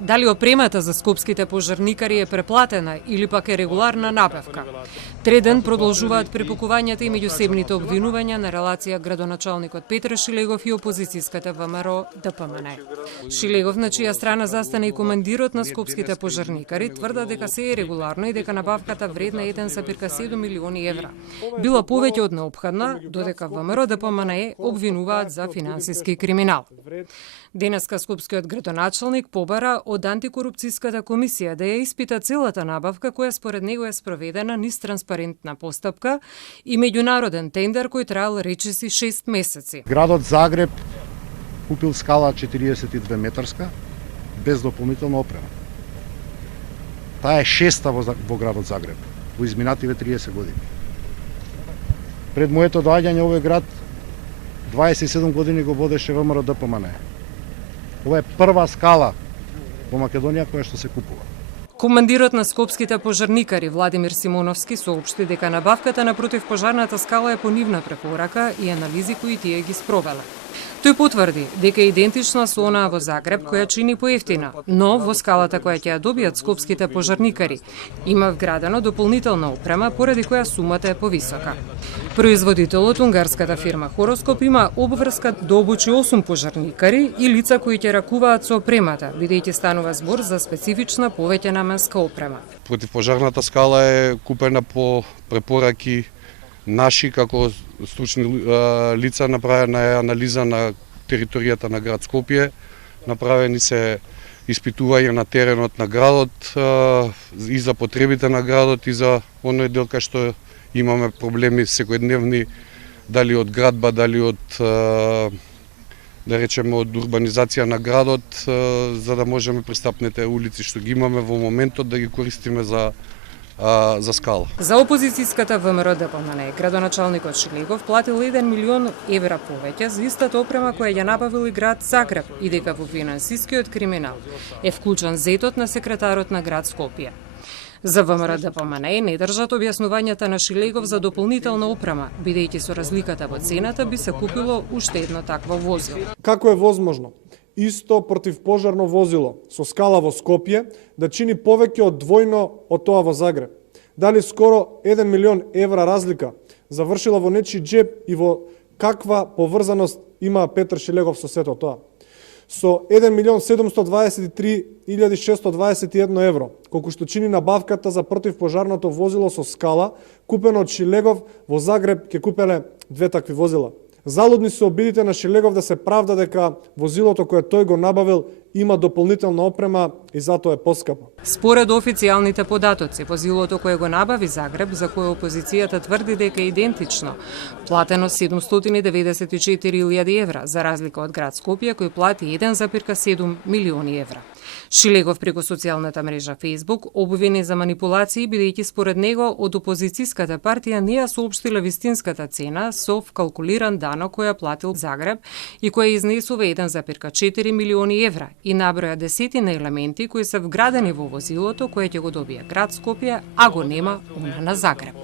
Дали опремата за скопските пожарникари е преплатена или пак е регуларна набавка? Треден продолжуваат препукувањата и меѓусебните обвинувања на релација градоначалникот Петар Шилегов и опозицијската ВМРО ДПМН. Шилегов, на чија страна застане и командирот на скопските пожарникари, тврда дека се е регуларно и дека набавката вредна 1,7 милиони евра била повеќе од неопходна, додека ВМРО ДПМН обвинуваат за финансиски криминал. Денеска скопскиот градоначалник побара од антикорупцијската комисија да ја испита целата набавка која според него е спроведена низ транспарентна постапка и меѓународен тендер кој траел речиси 6 месеци. Градот Загреб купил скала 42 метарска без дополнителна опрема. Таа е шеста во градот Загреб во изминативе 30 години. Пред моето доаѓање овој град 27 години го водеше ВМРО ДПМН. Ова е прва скала во Македонија која што се купува. Командирот на скопските пожарникари Владимир Симоновски соопшти дека набавката на противпожарната скала е по нивна препорака и анализи кои тие ги спровеле. Тој потврди дека е идентична со онаа во Загреб која чини поевтина, но во скалата која ќе ја добијат скопските пожарникари има вградено дополнителна опрема поради која сумата е повисока. Производителот, унгарската фирма Хороскоп, има обврска да обучи 8 пожарникари и лица кои ќе ракуваат со опремата, бидејќи станува збор за специфична повеќе наменска опрема. Противпожарната скала е купена по препораки наши како стручни лица, направена е анализа на територијата на град Скопје, направени се испитувања на теренот на градот и за потребите на градот и за оној дел кај што имаме проблеми секојдневни, дали од градба, дали од да речеме од урбанизација на градот, за да можеме пристапните улици што ги имаме во моментот да ги користиме за скала. За опозицијската ВМРО ДПМН градоначалникот Шилегов платил 1 милион евра повеќе за истата опрема која ја набавил и град Загреб и дека во финансискиот криминал е вклучен зетот на секретарот на град Скопје. За ВМРО ДПМН не држат објаснувањата на Шилегов за дополнителна опрема, бидејќи со разликата во цената би се купило уште едно такво возило. Како е возможно исто противпожарно возило со скала во Скопје да чини повеќе од двојно од тоа во Загреб? Дали скоро 1 милион евра разлика завршила во нечи джеб и во каква поврзаност има Петар Шилегов со сето тоа? Со 1 милион 723.621 евро, колку што чини набавката за противпожарното возило со скала, купено од Шилегов во Загреб ќе купеле 2 такви возила. Залудни се обидите на Шилегов да се правда дека возилото кое тој го набавил има дополнителна опрема и затоа е поскапо. Според официјалните податоци, возилото кое го набави Загреб, за кое опозицијата тврди дека е идентично, платено 794.000 евра, за разлика од град Скопје кој плати 1,7 милиони евра. Шилегов преку социјалната мрежа Facebook обвини за манипулации, бидејќи според него од опозицијската партија не ја соопштила вистинската цена со вкалкулиран данок која платил Загреб и која изнесува 1,4 милиони евра и наброја десетина елементи кои се вградени во возилото кое ќе го добие град Скопје, а го нема она на Загреб.